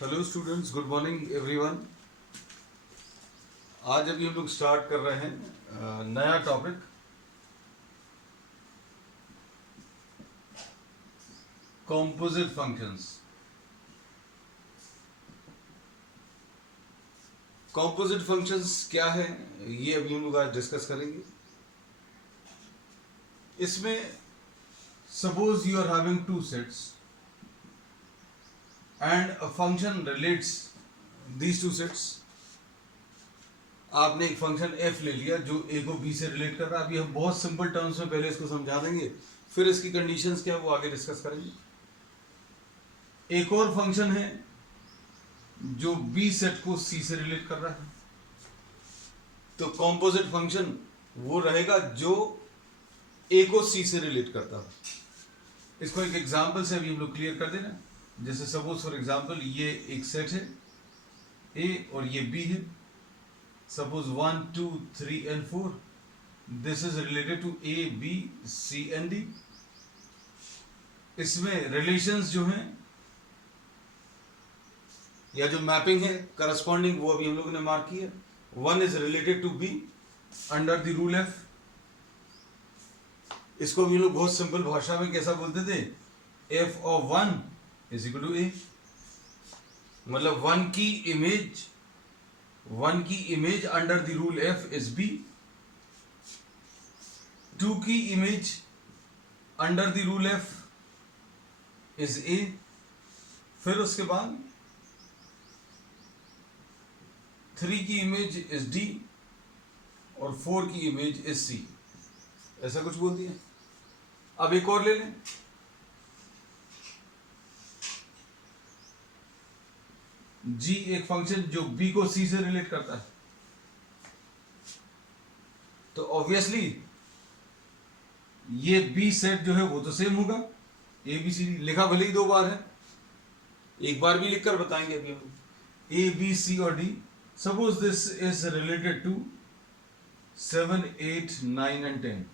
Hello students, good morning everyone. आज अभी हम लोग स्टार्ट कर रहे हैं नया topic, composite functions. Composite functions क्या है, ये अभी हम लोग आज डिस्कस करेंगे। इसमें suppose you are having two sets and a function relates these two sets. आपने एक फंक्शन f ले लिया जो a को b से रिलेट कर रहा है। अभी हम बहुत सिंपल टर्म्स में पहले इसको समझा देंगे, फिर इसकी कंडीशंस क्या है वो आगे डिस्कस करेंगे। एक और फंक्शन है जो b सेट को c से रिलेट कर रहा है, तो कॉम्पोजिट फंक्शन वो रहेगा जो a को c से रिलेट करता है। इसको एक एग्जांपल से अभी हम लोग क्लियर कर देना। जैसे सपोज फॉर एग्जांपल ये एक सेट है a और ये b है। Suppose 1 2 3 and 4, this is related to a b c and d। इसमें रिलेशंस जो हैं या जो मैपिंग है करस्पॉन्डिंग, वो अभी हम लोगों ने मार्क किया। 1 is related to b under the rule f। इसको भी लोग बहुत सिंपल भाषा में कैसा बोलते थे, f of 1 is equal to a। मतलब 1 की image under the rule f is b। 2 की image under the rule f is a। फिर उसके बाद 3 की इमेज इज d और 4 की इमेज इज c। ऐसा कुछ बोल दिया। अब एक और ले लें, g एक फंक्शन जो b को c से रिलेट करता है, तो ऑब्वियसली ये b सेट जो है वो तो सेम होगा। a b c d लिखा भले ही दो बार है, एक बार भी लिखकर बताएंगे अभी हम। a b c और d, suppose this is related to 7 8 9 and 10।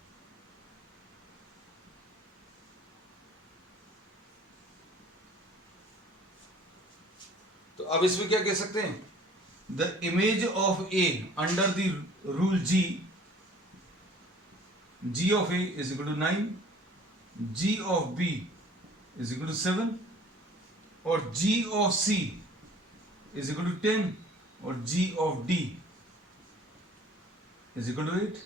तो अब इसमें क्या कह सकते हैं, the image of a under the rule g of a is equal to 9, g of b is equal to 7 और g of c is equal to 10 और g of d is equal to 8।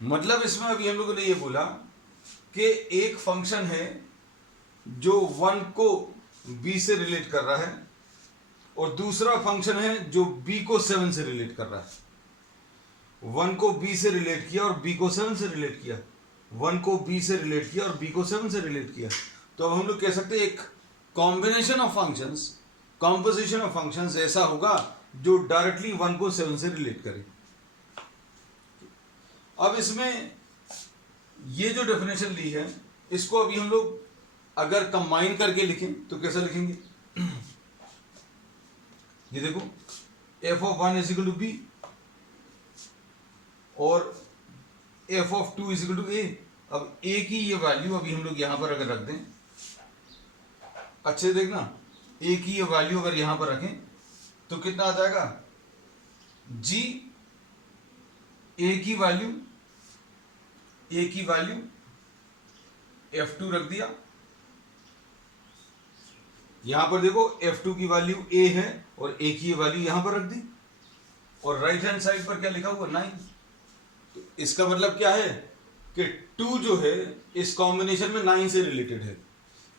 मतलब इसमें अभी हम लोगों ने ये बोला कि एक फंक्शन है जो 1 को b से रिलेट कर रहा है और दूसरा फंक्शन है जो b को 7 से रिलेट कर रहा है। 1 को b से रिलेट किया और b को 7 से रिलेट किया, 1 को b से रिलेट किया और b को 7 से रिलेट किया। तो अब हम लोग कह सकते हैं एक combination of functions, composition of functions ऐसा होगा जो डायरेक्टली 1 को 7 से रिलेट करे। अब इसमें ये जो डेफिनेशन ली है, इसको अभी हम लोग अगर कंबाइन करके लिखें तो कैसा लिखेंगे, ये देखो f of 1 is equal to b और f of 2 is equal to a। अब a की ये वैल्यू अभी हम लोग यहां पर अगर रख दें, अच्छे देखना, a की ये वैल्यू अगर यहां पर रखें तो कितना आ जाएगा, g a की वैल्यू f2 रख दिया। यहां पर देखो f2 की वैल्यू a है और a की वैल्यू यहां पर रख दी और राइट हैंड साइड पर क्या लिखा हुआ 9। तो इसका मतलब क्या है कि 2 जो है इस कॉम्बिनेशन में 9 से रिलेटेड है।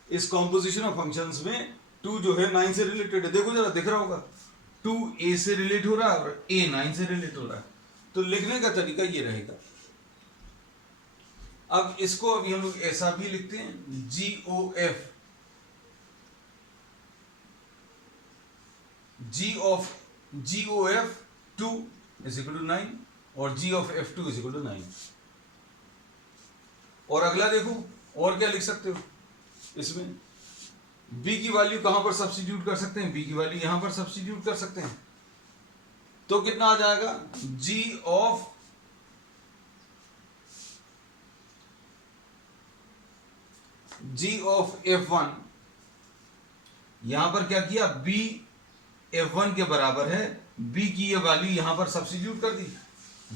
इस कॉम्पोजिशन ऑफ फंक्शंस में 2 जो है 9 से रिलेटेड है। देखो जरा, दिख रहा होगा 2 a से रिलेट हो रहा है और a 9 से रिलेट हो रहा है। तो लिखने का तरीका ये रहेगा। अब इसको अभी हम लोग ऐसा भी लिखते हैं, g of 2 is equal to 9 और g of f2 is equal to 9। और अगला देखो, और क्या लिख सकते हो इसमें, b की वैल्यू कहां पर सब्स्टिट्यूट कर सकते हैं, b की वैल्यू यहां पर सब्स्टिट्यूट कर सकते हैं। तो कितना आ जाएगा, g of f1 यहां पर क्या किया, b f1 के बराबर है, b की ये वैल्यू यहां पर सब्स्टिट्यूट कर दी।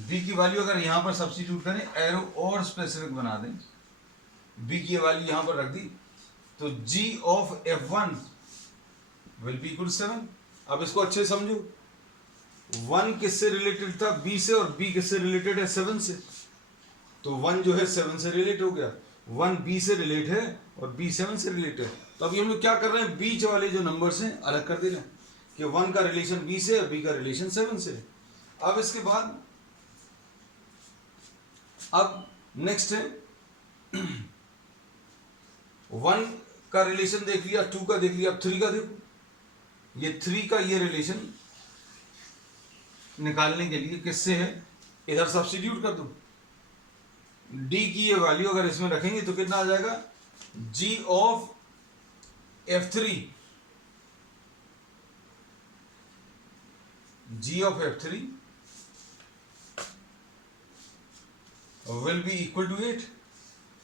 b की वैल्यू अगर यहां पर सब्स्टिट्यूट करें, एरो और स्पेसिफिक बना दें, b की ये वैल्यू यहां पर रख दी, तो g of f1 will be equal 7। अब इसको अच्छे समझो, 1 किससे रिलेटेड था, b से, और b किससे रिलेटेड है, 7 से। तो 1 जो है 7 से रिलेट हो गया, 1 b से रिलेट है और b 7 से रिलेट है। तो अभी हम लोग क्या कर रहे हैं, बीच वाले जो नंबर्स हैं अलग कर दे रहे हैं कि 1 का रिलेशन b से और b का रिलेशन 7 से। अब इसके बाद अब नेक्स्ट है 1 का रिलेशन देख लिया, 2 का देख लिया, अब 3 का देखो। ये 3 का ये रिलेशन निकालने के लिए किससे है, इधर सब्स्टिट्यूट कर दो। d की ये वैल्यू अगर इसमें रखेंगे तो कितना आ जाएगा, g of f3, g of f3 will be equal to 8।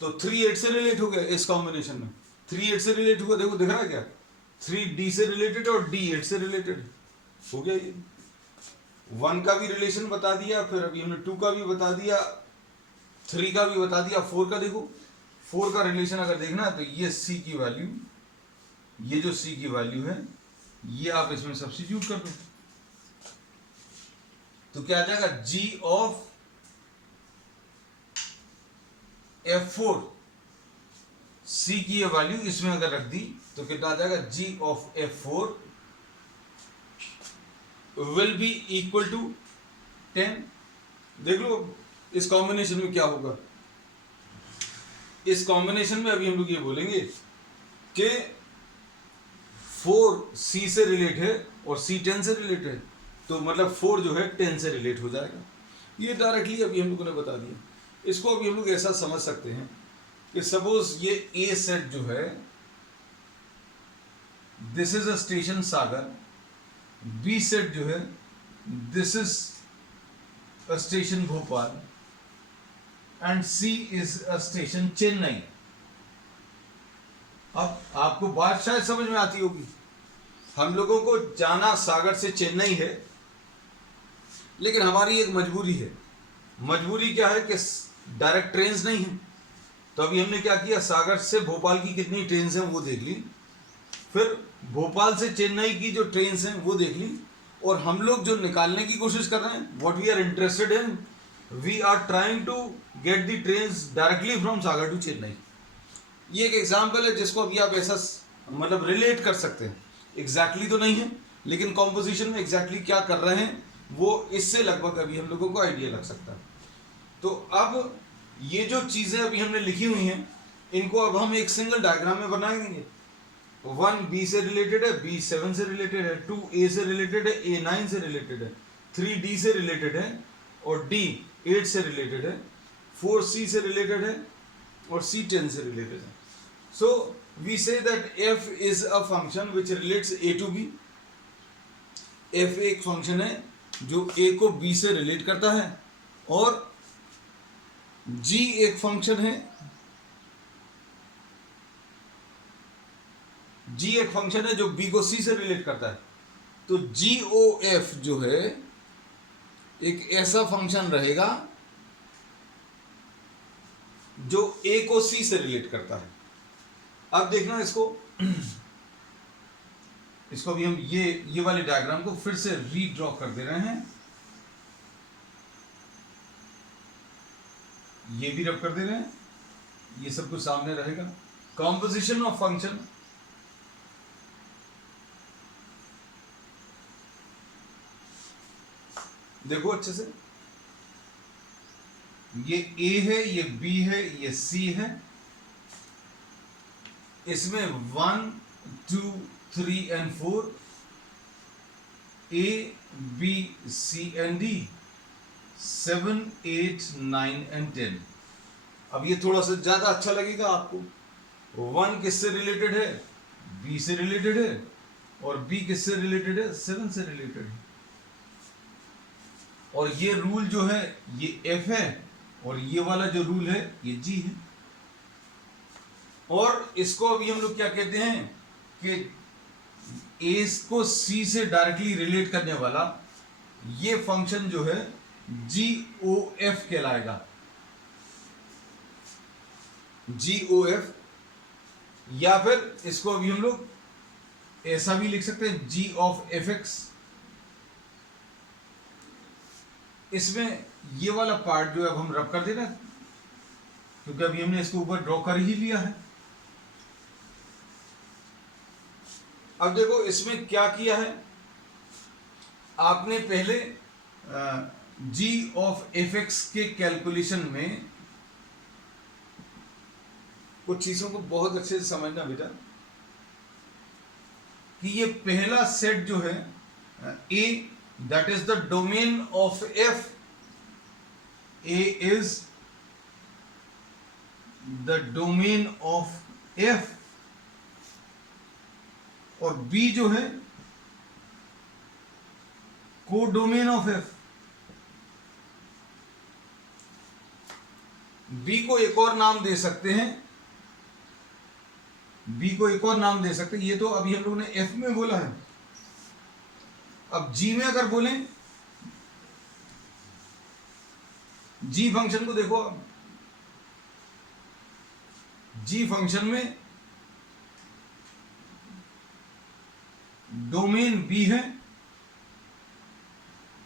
तो 3 8 से रिलेट हो गया इस कॉम्बिनेशन में, 3 8 से रिलेट हुआ, देखो दिख रहा है क्या, 3 d से रिलेटेड और d 8 से रिलेटेड हो गया। ये 1 का भी रिलेशन बता दिया, फिर अभी हमने 2 का भी बता दिया, 3 का भी बता दिया, 4 का देखो, 4 का रिलेशन अगर देखना है तो ये c की वैल्यू, ये जो c की वैल्यू है ये आप इसमें सब्स्टिट्यूट कर दो, तो क्या आ जाएगा, g ऑफ f4, c की ये वैल्यू इसमें अगर रख दी तो कितना आ जाएगा, g of f4 will be equal to 10। देख लो इस कॉम्बिनेशन में क्या होगा, इस कॉम्बिनेशन में अभी हम लोग ये बोलेंगे कि 4 c से रिलेट है और c 10 से रिलेट है, तो मतलब 4 जो है 10 से रिलेट हो जाएगा। ये डायरेक्टली अभी हम लोगों ने बता दिया। इसको अभी हम लोग ऐसा समझ सकते हैं कि सपोज ये ए सेट जो है, this is a station Sagar, B set जो है this is a station Bhopal, and C is a station Chennai. अब आपको बात शायद समझ में आती होगी, हम लोगों को जाना सागर से चेन्नई है, लेकिन हमारी एक मजबूरी है। मजबूरी क्या है कि डायरेक्ट ट्रेन नहीं है, तो अभी हमने क्या किया, सागर से भोपाल की कितनी ट्रेन हैं वो देख ली, फिर भोपाल से चेन्नई की जो ट्रेन हैं वो देख ली, और हम लोग जो निकालने की कोशिश कर रहे हैं, what we are interested in, we are trying to get the train directly from Sagar to Chennai. ये एक एग्जाम्पल है जिसको अभी आप ऐसा मतलब रिलेट कर सकते हैं, एग्जैक्टली तो नहीं है लेकिन कॉम्पोजिशन में एग्जैक्टली क्या कर रहे हैं वो इससे लगभग अभी हम लोगों को आइडिया लग सकता है। तो अब ये जो चीजें अभी हमने लिखी हुई हैं, इनको अब हम एक सिंगल डायग्राम में बनाएंगे। 1 b से रिलेटेड है, b 7 से रिलेटेड है, 2 a से रिलेटेड है, a 9 से रिलेटेड है, 3 d से रिलेटेड है और d 8 से रिलेटेड है, 4 c से रिलेटेड है और c 10 से रिलेटेड है। So we say that f is a function which relates a to b। f एक फंक्शन है जो a को b से रिलेट करता है, और g एक फंक्शन है, g एक फंक्शन है जो b को c से रिलेट करता है। तो GOF जो है एक ऐसा फंक्शन रहेगा जो a को c से रिलेट करता है। अब देखना इसको भी हम ये वाले डायग्राम को फिर से रीड्रॉ कर दे रहे हैं, ये भी रब कर दे रहे हैं, ये सब कुछ सामने रहेगा। कॉम्पोजिशन ऑफ फंक्शन, देखो अच्छे से, ये A है, ये B है, ये C है, इसमें 1 2 3 and 4 A B C and D, 7 8 9 and 10। अब ये थोड़ा सा ज्यादा अच्छा लगेगा आपको। 1 किससे रिलेटेड है, B से रिलेटेड है, और B किससे रिलेटेड है, 7 से रिलेटेड है, और ये रूल जो है ये F है, और ये वाला जो रूल है ये G है। और इसको अभी हम लोग क्या कहते हैं कि ए को सी से डायरेक्टली रिलेट करने वाला ये फंक्शन जो है GOF कहलाएगा। GOF, या फिर इसको अभी हम लोग ऐसा भी लिख सकते हैं G of fx। इसमें ये वाला पार्ट जो है अब हम रब कर देना, क्योंकि अभी हमने इसको ऊपर ड्रॉ कर ही लिया है। अब देखो इसमें क्या किया है, आपने पहले G of fx के कैलकुलेशन में कुछ चीजों को बहुत अच्छे से समझना बेटा, कि ये पहला सेट जो है A, that is the domain of F। A is the domain of F, और B जो है को डोमेन ऑफ F। B को एक और नाम दे सकते हैं, B को एक और नाम दे सकते हैं, ये तो अभी हम लोगों ने F में बोला है। अब G में अगर बोलें, G फंक्शन को देखो, अब G फंक्शन में डोमेन B है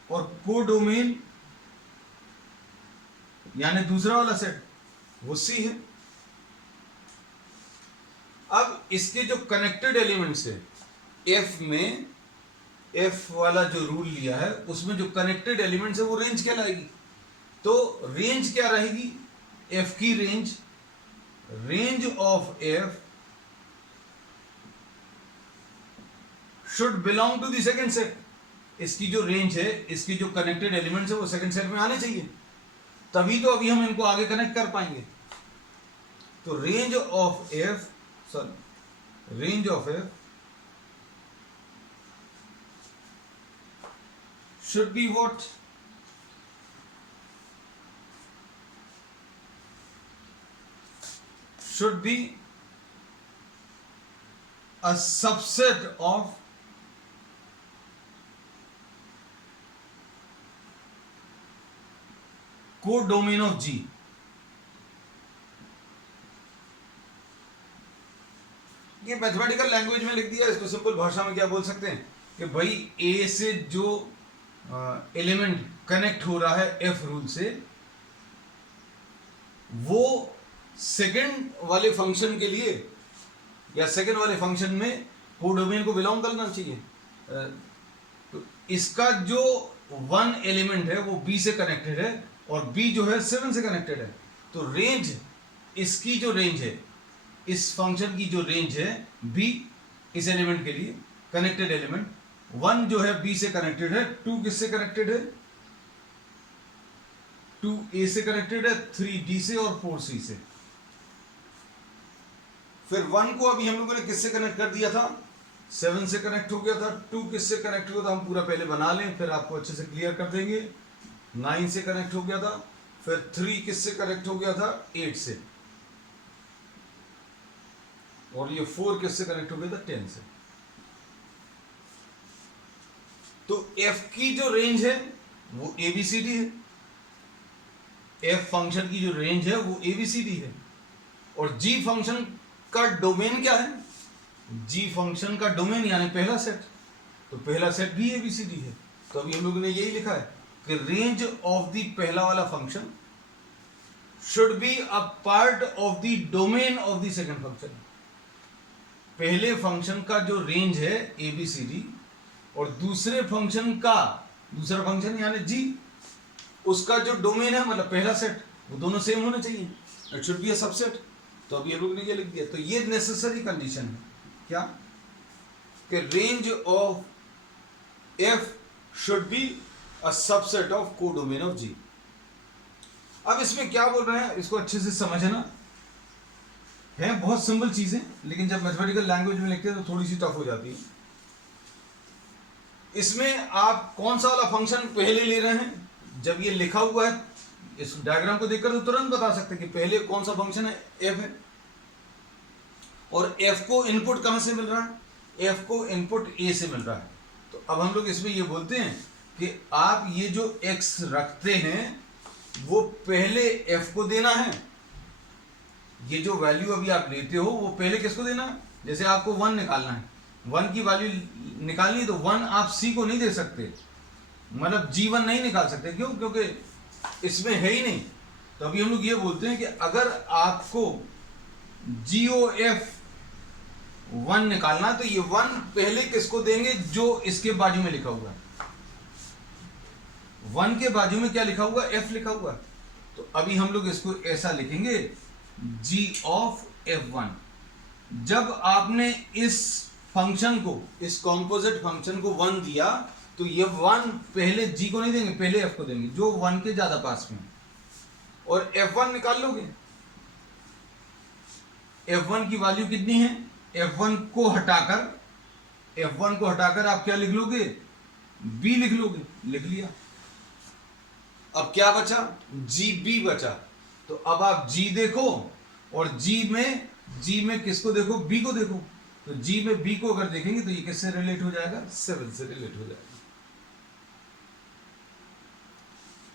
और को डोमेन यानी दूसरा वाला सेट वो C है। अब इसके जो कनेक्टेड एलिमेंट्स है F में, F वाला जो रूल लिया है उसमें जो कनेक्टेड एलिमेंट्स है वो रेंज कहलाएगी। तो रेंज क्या रहेगी, F की range of F should belong to the second set. इसकी जो रेंज है, इसकी जो कनेक्टेड एलिमेंट्स है वो सेकंड सेट में आने चाहिए, तभी तो अभी हम इनको आगे कनेक्ट कर पाएंगे। तो range of F should be what? Should be a subset of codomain of G। ये मैथमेटिकल लैंग्वेज में लिख दिया, इसको सिंपल भाषा में क्या बोल सकते हैं कि भाई ए से जो एलिमेंट कनेक्ट हो रहा है F रूल से, वो सेकंड वाले फंक्शन के लिए या सेकंड वाले फंक्शन में कोडोमेन को बिलोंग करना चाहिए। तो इसका जो वन एलिमेंट है वो B से कनेक्टेड है और B जो है 7 से कनेक्टेड है। तो रेंज, इसकी जो रेंज है, इस फंक्शन की जो रेंज है B इस एलिमेंट के लिए कनेक्टेड एलिमेंट, 1 जो है B से कनेक्टेड है, 2 किससे कनेक्टेड है, 2 A से कनेक्टेड है, 3 D से और 4 C से। फिर 1 को अभी हम लोगों ने किससे कनेक्ट कर दिया था, 7 से कनेक्ट हो गया था। 2 किससे कनेक्ट हुआ था, हम पूरा पहले बना लें फिर आपको अच्छे से क्लियर कर देंगे। 9 से कनेक्ट हो गया था। फिर 3 किससे कनेक्ट हो गया था, 8 से। और ये 4 किससे कनेक्ट हो गया था, 10 से। तो F की जो रेंज है वो ABCD है। F फंक्शन की जो रेंज है वो ABCD है। और G फंक्शन का डोमेन क्या है, G फंक्शन का डोमेन यानी पहला सेट, तो पहला सेट भी ABCD है। तो अभी हम लोगों ने यही लिखा है कि रेंज ऑफ द पहला वाला function should be a part of the domain of the second function. पहले फंक्शन का जो रेंज है ABCD और दूसरे फंक्शन का, दूसरा फंक्शन यानी G, उसका जो डोमेन है मतलब पहला सेट, वो दोनों सेम होने चाहिए। It should be a subset. तो अभी हम लोग ने ये लिख दिया। तो ये नेसेसरी कंडीशन है क्या, कि range of F should be a subset of codomain of G। अब इसमें क्या बोल रहे हैं इसको अच्छे से समझना है। बहुत सिंपल चीजें, लेकिन जब मैथमेटिकल लैंग्वेज में लिखते हैं तो थोड़ी सी टफ हो जाती है। इसमें आप कौन सा वाला फंक्शन पहले ले रहे हैं, जब ये लिखा हुआ है इस डायग्राम को देखकर तो तुरंत बता सकते हैं कि पहले कौन सा फंक्शन है, F है। और F को इनपुट कहां से मिल रहा है, एफ को इनपुट ए से मिल रहा है। तो अब हम लोग इसमें ये बोलते हैं कि आप ये जो एक्स रखते हैं वो पहले एफ को देना है। ये जो वैल्यू अभी आप लेते हो वो पहले किसको देना है? जैसे आपको 1 निकालना है, 1 की वैल्यू निकालनी है तो 1 आप सी को नहीं दे सकते, मतलब G1 नहीं निकाल सकते। क्यों? क्योंकि इसमें है ही नहीं। तो अभी हम लोग ये बोलते हैं कि अगर आपको GOF 1 निकालना तो ये 1 पहले किसको देंगे? जो इसके बाजू में लिखा हुआ है। 1 के बाजू में क्या लिखा हुआ? F लिखा हुआ। तो अभी हम लोग इसको ऐसा लिखेंगे G of F1। जब आपने इस फंक्शन को, इस कॉम्पोजिट फंक्शन को 1 दिया तो ये 1 पहले G को नहीं देंगे, पहले F को देंगे जो 1 के ज्यादा पास में, और F1 निकाल लोगे। F1 की वैल्यू कितनी है? F1 को हटाकर आप क्या लिख लोगे? B लिख लोगे। लिख लिया। अब क्या बचा? GB बचा। तो अब आप G देखो और G में किसको देखो? B को देखो। तो G में B को अगर देखेंगे तो ये किससे रिलेट हो जाएगा? 7 से रिलेट हो जाएगा।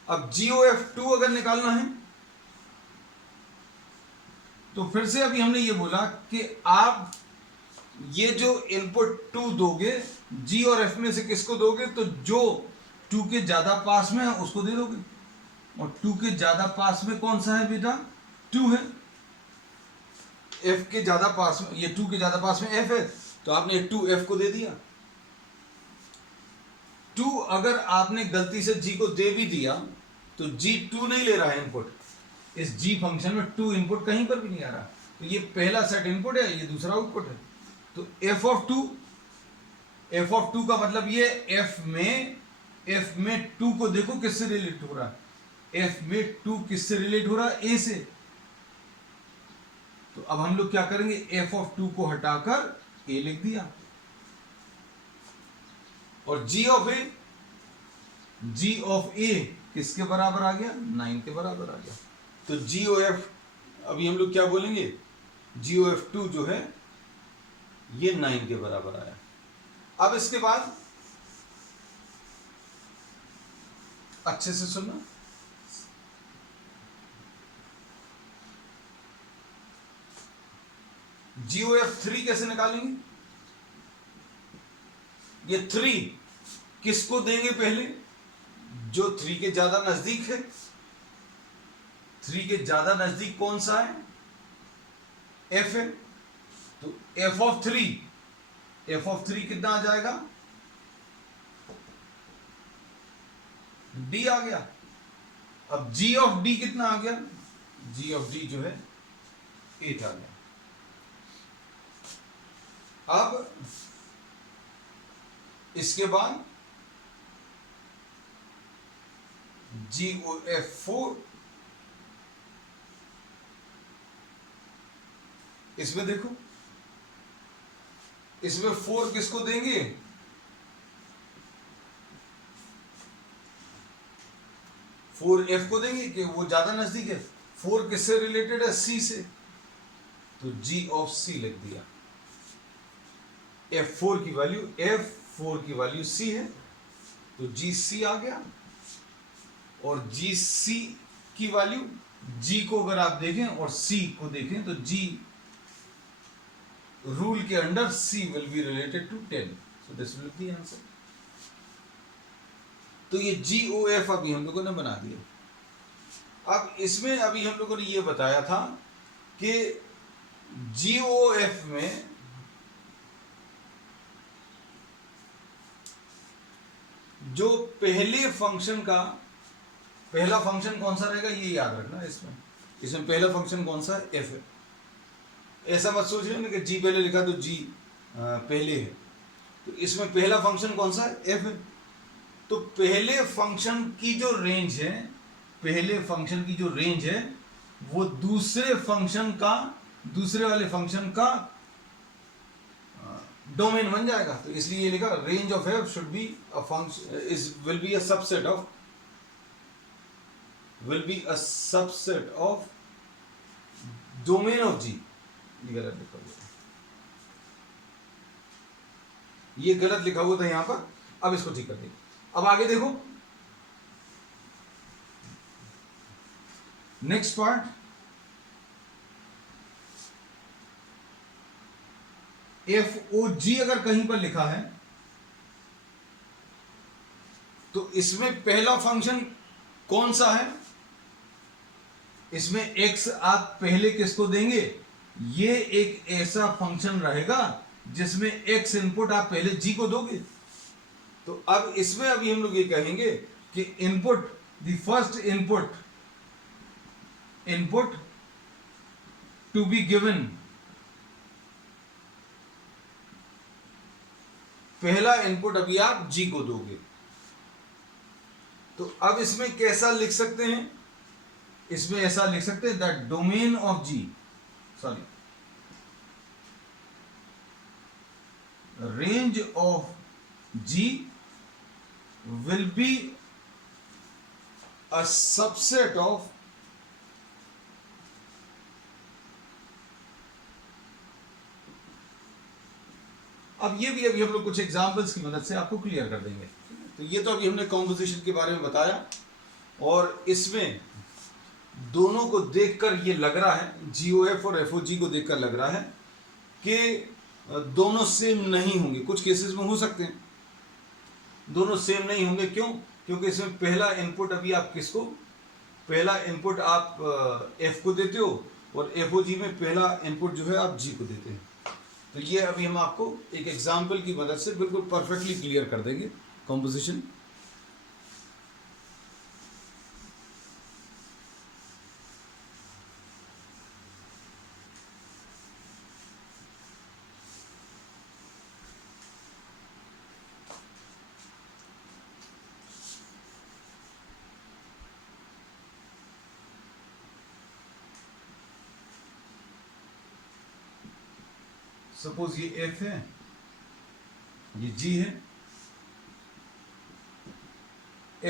अब GOF2 अगर निकालना है तो फिर से अभी हमने ये बोला कि आप ये जो इनपुट 2 दोगे, G और F में से किसको दोगे? तो जो 2 के ज्यादा पास में है उसको दे दोगे। और 2 के ज्यादा पास में कौन सा है बेटा? 2 है। F के ज्यादा पास में, ये 2 के ज्यादा पास में F है तो आपने 2 F को दे दिया। 2 अगर आपने गलती से G को दे भी दिया तो G 2 नहीं ले रहा है इनपुट। इस G फंक्शन में 2 इनपुट कहीं पर भी नहीं आ रहा। तो ये पहला सेट इनपुट है, ये दूसरा आउटपुट है। तो F of 2 का मतलब ये F में 2 को देखो किससे रिलेट हो रहा है? F में 2 किससे रिलेट हो रहा है? A से। तो अब हम लोग क्या करेंगे? F of 2 को हटाकर A लिख दिया। और G of A किसके बराबर आ गया? 9 के बराबर आ गया। तो GOF अभी हम लोग क्या बोलेंगे? GOF2 जो है ये 9 के बराबर आया। अब इसके बाद अच्छे से सुनना, GOF3 कैसे निकालेंगे? ये 3 किसको देंगे पहले? जो 3 के ज्यादा नजदीक है। 3 के ज्यादा नजदीक कौन सा है? F है। तो F of 3 कितना आ जाएगा? D आ गया। अब G of D कितना आ गया? G of D जो है 8 आ गया। अब इसके बाद GOF4, इसमें देखो, इसमें 4 किसको देंगे? 4 F को देंगे कि वो ज्यादा नजदीक है। 4 किससे रिलेटेड है? C से। तो G of C लिख दिया। F4 की वैल्यू C है तो GC आ गया। और GC की वैल्यू, G को अगर आप देखें और C को देखें तो G रूल के under C will be related to 10, so this will be answer. तो ये GOF अभी हम लोगों ने बना दिया। अब इसमें अभी हम लोगों ने ये बताया था कि GOF में जो पहले फंक्शन का पहला फंक्शन कौन सा रहेगा ये याद रखना। इसमें पहला फंक्शन कौन सा है? F है। ऐसा मत सोच लेना कि G पहले लिखा तो G पहले है। तो इसमें पहला फंक्शन कौन सा है? F है। तो पहले फंक्शन की जो रेंज है वो दूसरे वाले फंक्शन का डोमेन बन जाएगा। तो इसलिए ये लिखा range of F should be a function will be a subset of domain of G। ये गलत लिखा हुआ है। ये गलत लिखा हुआ था यहां पर, अब इसको ठीक कर देंगे। अब आगे देखो नेक्स्ट पार्ट, FOG अगर कहीं पर लिखा है तो इसमें पहला फंक्शन कौन सा है? इसमें x आप पहले किसको देंगे? ये एक ऐसा फंक्शन रहेगा जिसमें x इनपुट आप पहले g को दोगे। तो अब इसमें अभी हम लोग ये कहेंगे कि input, the first input to be given, पहला इनपुट अभी आप g को दोगे। तो अब इसमें कैसा लिख सकते हैं? इसमें ऐसा लिख सकते हैं that domain of g, sorry, range of g will be a subset of अब ये भी अभी हम लोग कुछ एग्जांपल्स की मदद से आपको क्लियर कर देंगे। तो ये तो अभी हमने कॉम्पोजिशन के बारे में बताया, और इसमें दोनों को देखकर ये लग रहा है, GOF और FOG को देखकर लग रहा है कि दोनों सेम नहीं होंगे। कुछ केसेस में हो सकते हैं दोनों सेम नहीं होंगे। क्यों? क्योंकि इसमें पहला इनपुट अभी आप किसको, पहला इनपुट आप F को देते हो, और FOG में पहला इनपुट जो है आप G को देते हैं। तो ये अभी हम आपको एक एग्जाम्पल की मदद से बिल्कुल परफेक्टली क्लियर कर देंगे कॉम्पोजिशन। सपोज ये F है, ये G है,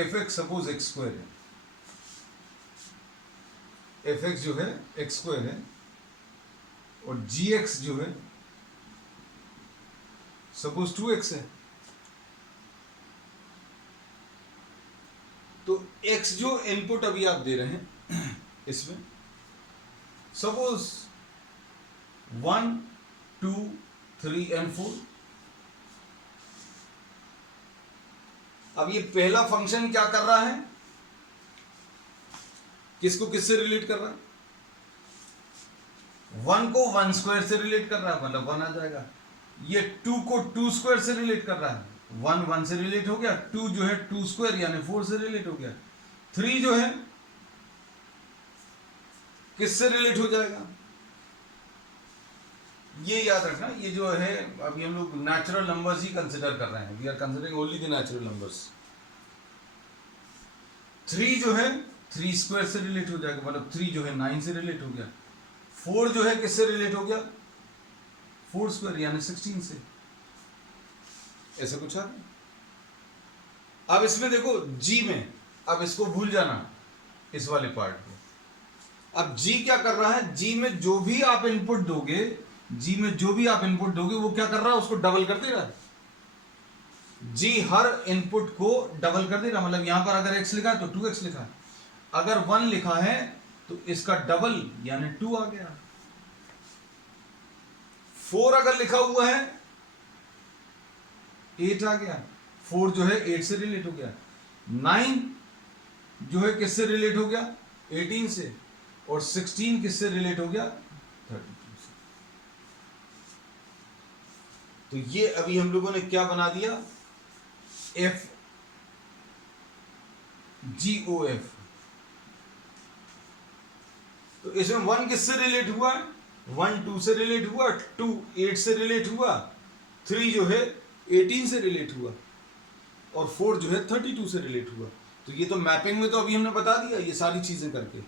fx सपोज x स्क्वायर है, fx जो है x स्क्वायर है, और gx जो है सपोज 2x है। तो x जो इनपुट अभी आप दे रहे हैं इसमें, सपोज 1 2 3 and 4। अब ये पहला फंक्शन क्या कर रहा है, किसको किससे रिलेट कर रहा है? 1 को 1 स्क्वायर से रिलेट कर रहा है, मतलब 1 आ जाएगा। ये 2 को 2 स्क्वायर से रिलेट कर रहा है, 1 1 से रिलेट हो गया, 2 जो है 2 स्क्वायर यानी 4 से रिलेट हो गया, 3 जो है किससे रिलेट हो जाएगा? ये याद रखना, ये जो है अभी हम लोग नेचुरल नंबर्स ही कंसिडर कर रहे हैं, we are considering only the natural numbers. 3 जो है 3 स्क्वायर से रिलेट हो जाएगा, मतलब 3 जो है 9 से रिलेट हो गया। 4 जो है किससे रिलेट हो गया? 4 स्क्वायर यानी 16 से। ऐसा कुछ है। अब इसमें देखो G में, अब इसको भूल जाना इस वाले पार्ट को। अब G क्या कर रहा है? G में जो भी आप इनपुट दोगे, G में जो भी आप इनपुट दोगे वो क्या कर रहा है? उसको डबल कर दे रहा है। G हर इनपुट को डबल कर दे रहा, मतलब यहां पर अगर x लिखा है तो 2x लिखा है, अगर 1 लिखा है तो इसका डबल यानी 2 आ गया। 4 अगर लिखा हुआ है 8 आ गया, 4 जो है 8 से रिलेट हो गया। 9 जो है किससे रिलेट हो गया? 18 से। और 16 किससे रिलेट हो गया? 32 से। तो ये अभी हम लोगों ने क्या बना दिया? F GOF। तो इसमें 1 किससे रिलेट हुआ? 1 2 से रिलेट हुआ, 2 8 से रिलेट हुआ, 3 जो है 18 से रिलेट हुआ, और 4 जो है 32 से रिलेट हुआ। तो ये तो मैपिंग में तो अभी हमने बता दिया ये सारी चीजें करके।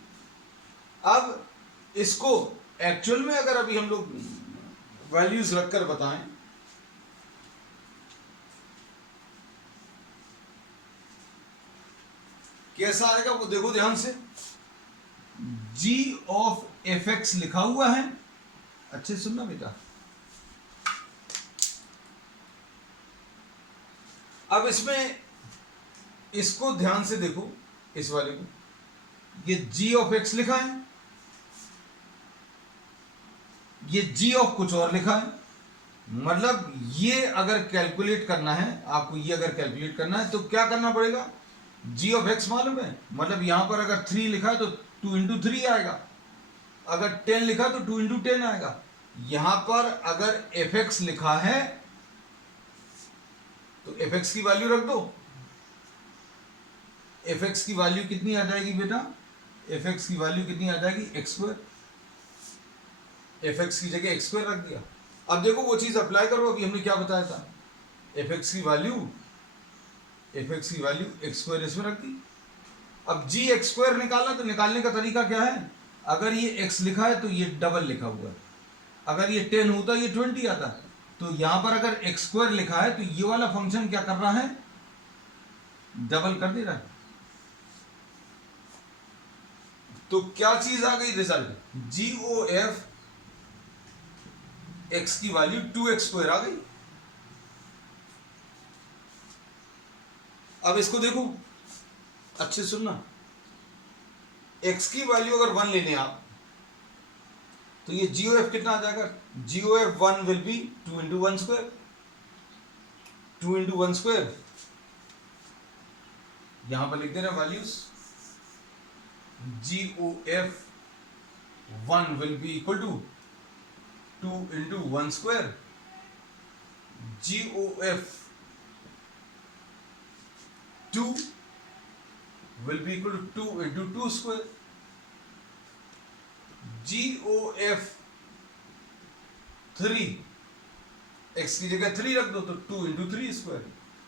अब इसको एक्चुअल में अगर अभी हम लोग वैल्यूज रखकर बताएं, कैसा आएगा वो देखो ध्यान से। G ऑफ fx लिखा हुआ है, अच्छे सुनना बेटा। अब इसमें इसको ध्यान से देखो, इस वाले को, ये g ऑफ x लिखा है, ये g ऑफ कुछ और लिखा है। मतलब ये अगर कैलकुलेट करना है आपको, ये अगर कैलकुलेट करना है तो क्या करना पड़ेगा, g ऑफ x मालूम है, मतलब यहां पर अगर 3 लिखा है तो 2 इंटू 3 आएगा, अगर 10 लिखा है तो 2 इंटू 10 आएगा। यहां पर अगर fx लिखा है तो fx की वैल्यू रख दो। fx की वैल्यू कितनी आ जाएगी बेटा, fx की वैल्यू कितनी आ जाएगी, एक्स स्क्वायर। fx की जगह एक्स स्क्वायर रख दिया। अब देखो वो चीज अप्लाई करो, अभी हमने क्या बताया था, fx की वैल्यू एक्स स्क्वायर इसमें रख दी। अब g एक्स स्क्वायर निकालना, तो निकालने का तरीका क्या है, अगर ये x लिखा है तो ये डबल लिखा हुआ है, अगर ये 10 होता ये 20 आता। तो यहां पर अगर एक्स स्क्वायर लिखा है तो ये वाला फंक्शन क्या कर रहा है, डबल कर दे रहा है। तो क्या चीज आ गई रिजल्ट, GOF x की वैल्यू 2x स्क्वायर आ गई। अब इसको देखो अच्छे सुनना, x की वैल्यू अगर 1 लेने आप तो ये GOF कितना आ जाएगा, GOF 1 will be 2 into 1 square, 2 into 1 square, यहां पर लिख दे रहे values, GOF 1 will be equal to 2 into 1 square, GOF 2 will be equal to 2 into 2 square, GOF 3, x की जगह 3 रख दो तो 2 into 3 स्क्वायर।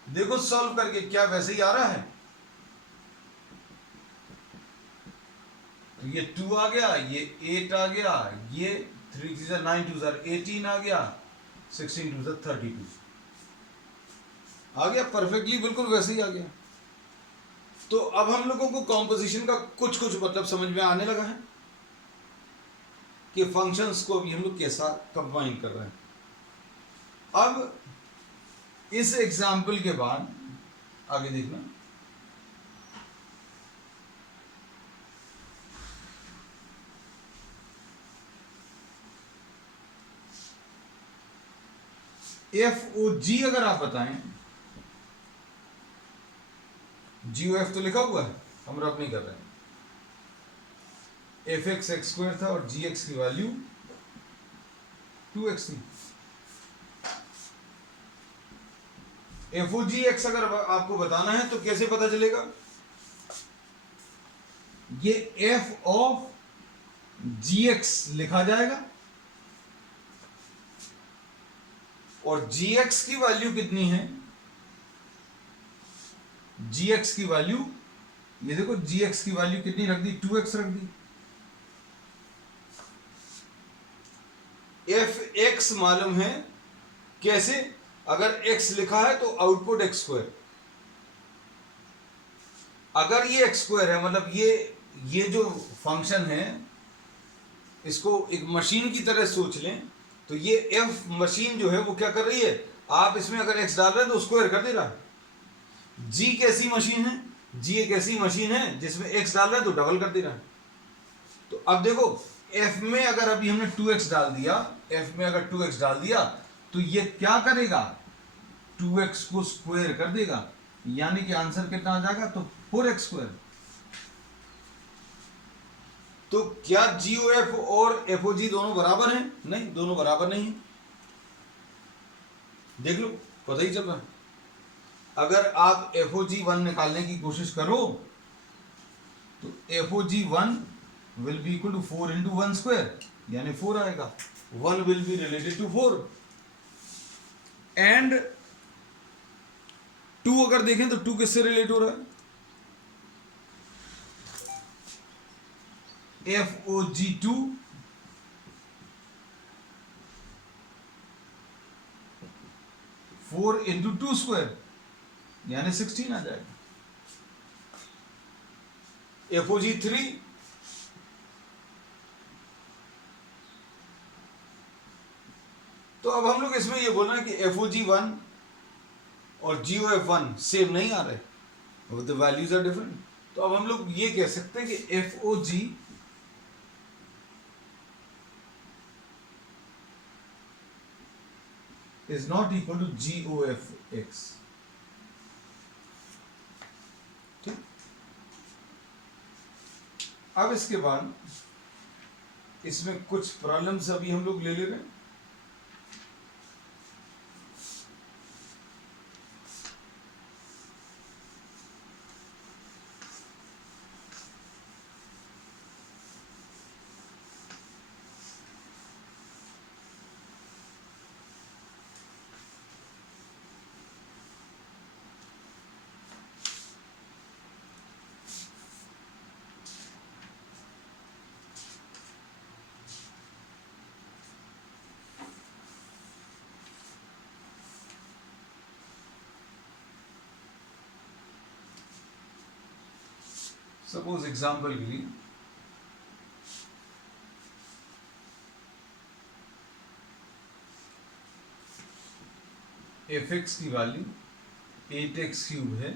देखो सॉल्व करके क्या वैसे ही आ रहा है, तो ये 2 आ गया, ये 8 आ गया, ये 3 9 2 18 आ गया, 16 2 32 आ गया, परफेक्टली बिल्कुल वैसे ही आ गया। तो अब हम लोगों को कॉम्पोजिशन का कुछ कुछ मतलब समझ में आने लगा है कि फंक्शंस को अभी हम लोग कैसा कंबाइन कर रहे हैं। अब इस एग्जाम्पल के बाद आगे देखना, FOG अगर आप बताएं, GOF तो लिखा हुआ है, हम रब नहीं कर रहे हैं, fx एक्स स्क्वायर था और gx की वैल्यू 2x थी। FOG x अगर आपको बताना है तो कैसे पता चलेगा, ये f ऑफ gx लिखा जाएगा और gx की वैल्यू कितनी है, gx की वैल्यू, ये देखो gx की वैल्यू कितनी रख दी, 2x रख दी। fx मालूम है कैसे, अगर x लिखा है तो आउटपुट एक्स स्क्वायर, अगर ये एक्स स्क्वायर है मतलब ये जो फंक्शन है इसको एक मशीन की तरह सोच लें, तो ये f मशीन जो है वो क्या कर रही है, आप इसमें अगर x डाल रहे हैं तो स्क्वायर कर दे रहा है। g कैसी मशीन है, g एक ऐसी मशीन है जिसमें x डाल रहा है तो डबल कर दे रहा है। तो अब देखो f में अगर अभी हमने 2x डाल दिया, f में अगर 2x डाल दिया तो ये क्या करेगा, 2x को स्क्वायर कर देगा, यानी कि आंसर कितना आ जाएगा, तो 4x स्क्वायर। तो क्या GOF और FOG दोनों बराबर हैं, नहीं, दोनों बराबर नहीं है, देख लो पता ही चल रहा है। अगर आप FOG1 निकालने की कोशिश करो तो FOG1 will be equal to 4 into 1 square, यानी 4 आएगा, 1 will be related to 4 and 2 अगर देखें तो 2 किससे रिलेट हो रहा है, FOG2 4 इंटू 2 स्क्वायर यानी 16 आ जाएगा। FOG3 तो अब हम लोग इसमें ये बोल रहे हैं कि FOG1 और GOF1 सेम नहीं आ रहे, द वैल्यूज आर डिफरेंट। तो अब हम लोग ये कह सकते हैं कि FOG is not equal to GOFX। ठीक, अब इसके बाद इसमें कुछ प्रॉब्लम्स अभी हम लोग ले रहे हैं। सपोज एग्जाम्पल के लिए fx की वैल्यू 8x क्यूब है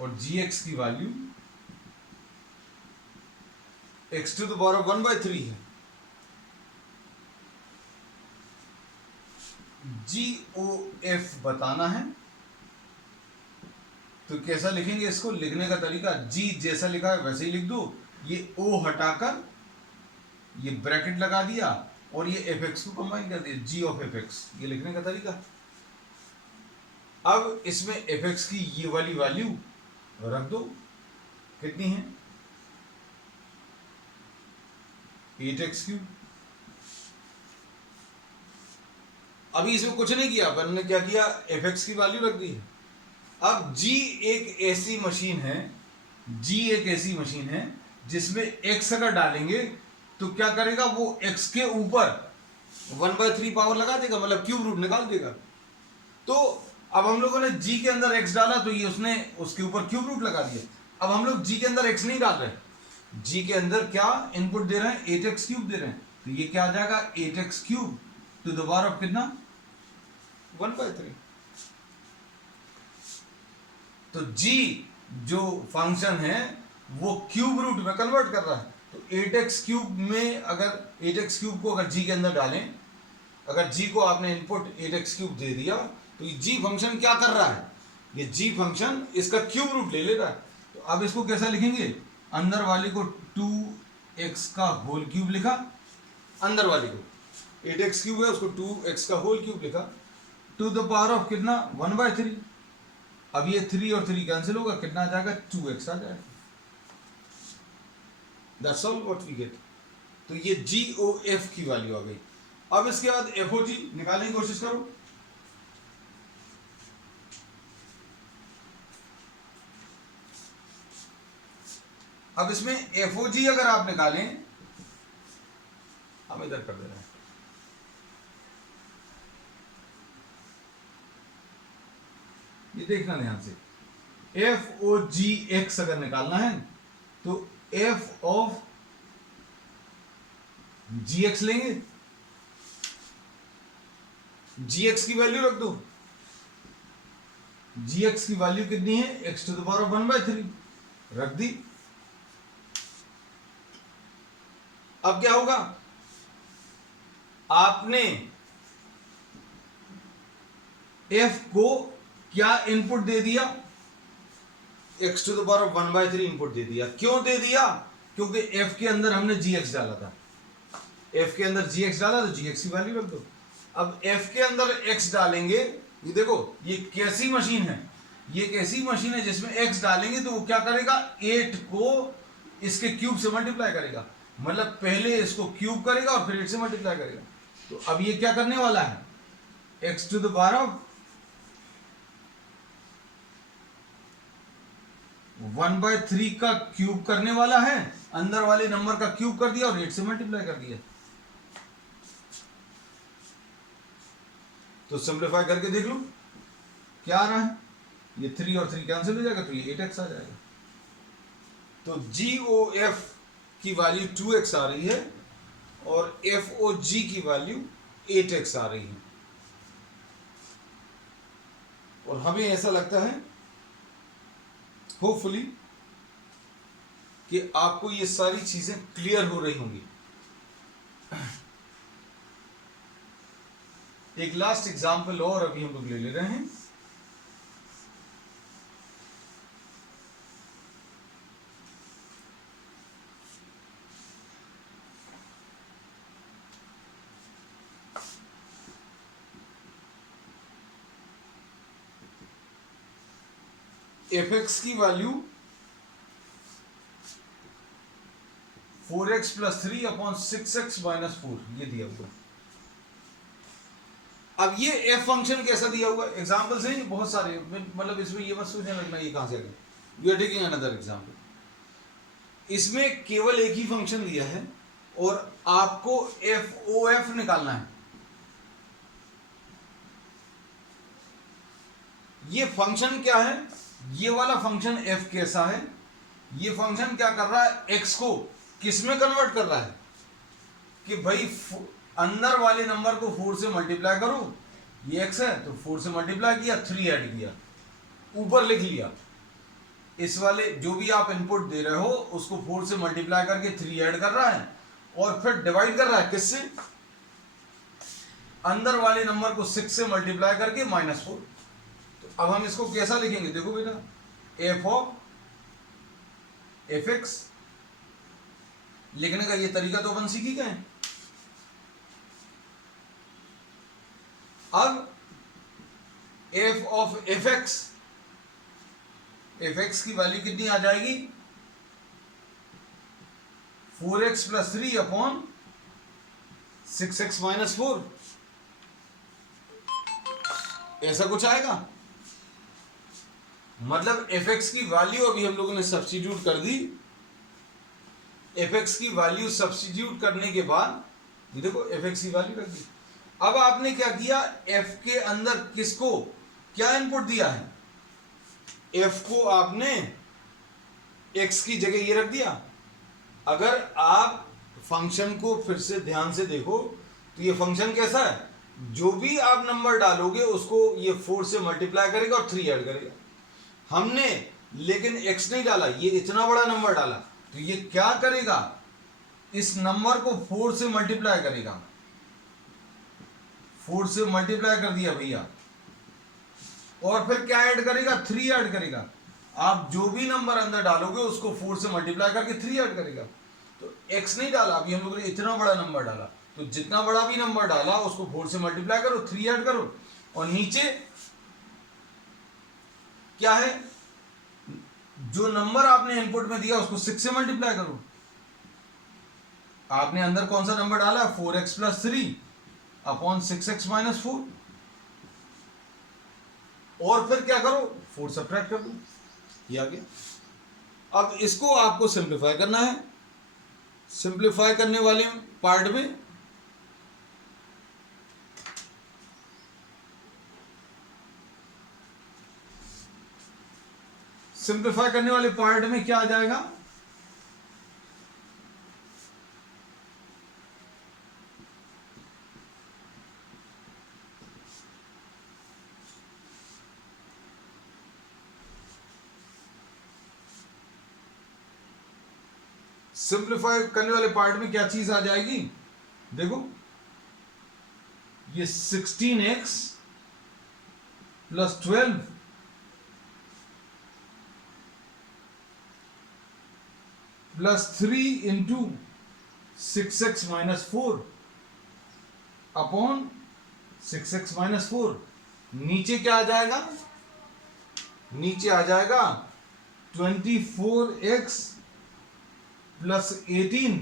और gx की value x to the power of 1/3 है। GOF बताना है, तो कैसा लिखेंगे इसको? लिखने का तरीका G जैसा लिखा है वैसे ही लिख दो, ये O हटाकर ये ब्रैकेट लगा दिया और ये fx को कंबाइन कर दिया, G of fx, ये लिखने का तरीका। अब इसमें fx की ये वाली वैल्यू रख दो, कितनी है? 8x cube. अभी इसमें कुछ नहीं किया, अपन ने क्या किया? fx की वैल्यू रख दी है। अब G एक ऐसी मशीन है, G एक ऐसी मशीन है जिसमें x अगर डालेंगे तो क्या करेगा? वो x के ऊपर 1/3 पावर लगा देगा, मतलब क्यूब रूट निकाल देगा। तो अब हम लोगों ने G के अंदर x डाला तो ये उसने उसके ऊपर क्यूब रूट लगा दिया। अब हम लोग G के अंदर x नहीं डाल रहे, G के अंदर क्या इनपुट दे रहे हैं? 8x क्यूब दे रहे हैं। तो ये क्या आ जाएगा? 8x cube two the power of कितना? 1/3। तो G जो फंक्शन है वो क्यूब रूट में कन्वर्ट कर रहा है। तो 8x क्यूब में अगर 8x क्यूब को अगर G के अंदर डालें, अगर G को आपने इनपुट 8x क्यूब दे दिया तो ये G फंक्शन क्या कर रहा है? ये G फंक्शन इसका क्यूब रूट ले रहा है। तो अब इसको कैसा लिखेंगे? अंदर वाले को 2x का होल क्यूब लिखा, अंदर वाले को 8x क्यूब है उसको 2x का होल क्यूब लिखा, टू द पावर ऑफ कितना? 1/3। अब ये 3 और 3 कैंसिल होगा, कितना आ जाएगा? 2x आ जाएगा। That's all what we get। तो ये GOF की वैल्यू आ गई। अब इसके बाद FOG निकालने की कोशिश करो। अब इसमें FOG अगर आप निकालें, हम इधर कर दे रहे हैं, ये देखना ध्यान से, FOGX अगर निकालना है तो F ऑफ GX लेंगे, GX की वैल्यू रख दो। GX की वैल्यू कितनी है? x to the power of 1/3 रख दी। अब क्या होगा? आपने F को क्या इनपुट दे दिया? x to the power of 1/3 input दे दिया। क्यों दे दिया? क्योंकि f के अंदर हमने gx डाला था, f के अंदर gx डाला तो gx की वैल्यू रख दो। अब f के अंदर x डालेंगे, ये देखो ये कैसी मशीन है, ये एक ऐसी मशीन है जिसमें x डालेंगे तो वो क्या करेगा? 8 को इसके क्यूब से मल्टीप्लाई करेगा, मतलब पहले इसको क्यूब करेगा और फिर 8 से मल्टीप्लाई करेगा। तो अब ये क्या करने वाला है? x to the power of 1/3 का क्यूब करने वाला है, अंदर वाले नंबर का क्यूब कर दिया और 8 से मल्टीप्लाई कर दिया। तो सिंप्लीफाई करके देख लो क्या आ रहा है। ये 3 और 3 कैंसिल हो जाएगा तो ये 8x आ जाएगा। तो GOF की वैल्यू 2x आ रही है और FOG की वैल्यू 8x आ रही है। और हमें ऐसा लगता है होपफुली कि आपको ये सारी चीजें क्लियर हो रही होंगी। एक लास्ट एग्जांपल और अभी हम लोग ले रहे हैं। एफ एक्स की value 4x plus 3 upon 6x minus 4 ये दिया हुआ। अब ये एफ फंक्शन कैसा दिया हुआ, एग्जांपल्स हैं बहुत सारे, मतलब इसमें ये मत सोचने लगना ये कहां से आ गया। We are taking another example. इसमें केवल एक ही फंक्शन दिया है और आपको एफ ओ एफ निकालना है। ये फंक्शन क्या है, ये वाला फंक्शन एफ कैसा है, ये फंक्शन क्या कर रहा है, एक्स को किस में कन्वर्ट कर रहा है कि भाई अंदर वाले नंबर को 4 से मल्टीप्लाई करो, ये x है तो 4 से मल्टीप्लाई किया, 3 ऐड किया, ऊपर लिख लिया। इस वाले जो भी आप इनपुट दे रहे हो उसको 4 से मल्टीप्लाई करके 3 ऐड कर रहा है और फिर डिवाइड कर रहा है किससे, अंदर वाले नंबर को 6 से मल्टीप्लाई करके -4। तो अब हम इसको कैसा लिखेंगे, देखो बेटा, एफ ऑफ एफ एक्स लिखने का ये तरीका तो अपन सीख ही गए। अब एफ ऑफ एफ एक्स की वैल्यू कितनी आ जाएगी, 4x plus 3 upon 6x minus 4, ऐसा कुछ आएगा। मतलब एफ एक्स की वैल्यू अभी हम लोगों ने सब्स्टिट्यूट कर दी। एफ एक्स की वैल्यू सब्स्टिट्यूट करने के बाद ये देखो एफ एक्स की वैल्यू रख दी। अब आपने क्या किया, एफ के अंदर किसको क्या इनपुट दिया है, एफ को आपने एक्स की जगह ये रख दिया। अगर आप फंक्शन को फिर से ध्यान से देखो तो ये फंक्शन कैसा है, जो भी आप नंबर डालोगे उसको ये 4 से मल्टीप्लाई करेगा और 3 ऐड करेगा। हमने लेकिन x नहीं डाला, ये इतना बड़ा नंबर डाला, तो ये क्या करेगा, इस नंबर को 4 से मल्टीप्लाई करेगा। 4 से मल्टीप्लाई कर दिया भैया, और फिर क्या ऐड करेगा, 3 ऐड करेगा। आप जो भी नंबर अंदर डालोगे उसको 4 से मल्टीप्लाई करके 3 ऐड करेगा। तो x नहीं डाला, अभी हम लोगों ने इतना बड़ा नंबर डाला, तो जितना बड़ा भी नंबर डाला उसको 4 से मल्टीप्लाई करो, 3 ऐड करो, और नीचे क्या है, जो नंबर आपने इनपुट में दिया उसको 6 से मल्टीप्लाई करो। आपने अंदर कौन सा नंबर डाला, 4x plus 3 upon 6x minus 4, और फिर क्या करो, 4 सब्ट्रैक्ट कर दो, ये आ गया। अब इसको आपको सिंप्लीफाई करना है। सिंप्लीफाई करने वाले पार्ट में क्या आ जाएगा, सिंप्लीफाई करने वाले पार्ट में क्या चीज आ जाएगी, देखो ये 16x plus 12 plus 3 into 6x minus 4 upon 6x minus 4। नीचे क्या आ जाएगा, नीचे आ जाएगा 24x plus 18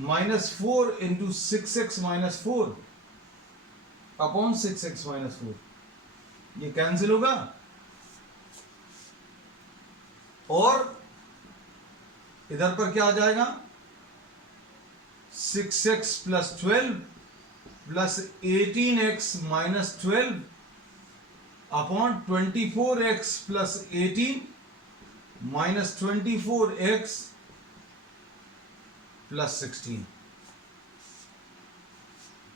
minus 4 into 6x minus 4 upon 6x minus 4। ये कैंसिल होगा, और इधर पर क्या आ जाएगा, 6x plus 12 plus 18x minus 12 upon 24x plus 18 minus 24x plus 16।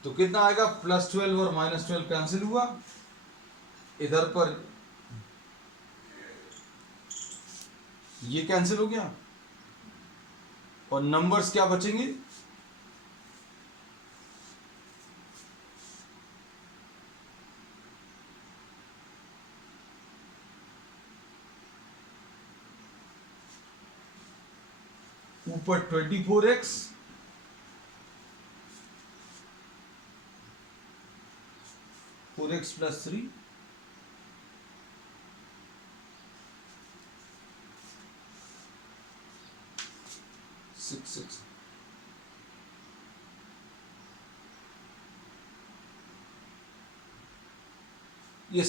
तो कितना आएगा, +12 और -12 कैंसिल हुआ, इधर पर ये कैंसिल हो गया और नंबर्स क्या बचेंगे, ऊपर 24x +3 6 ये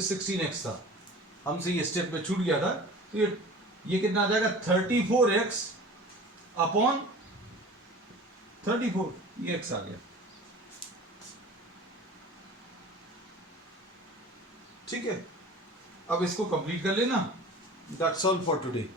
16x था, हमसे ये स्टेप में छूट गया था। तो ये कितना आ जाएगा, 34x अपॉन 34, ये x आ गया। ठीक है, अब इसको कंप्लीट कर लेना। That's all for today.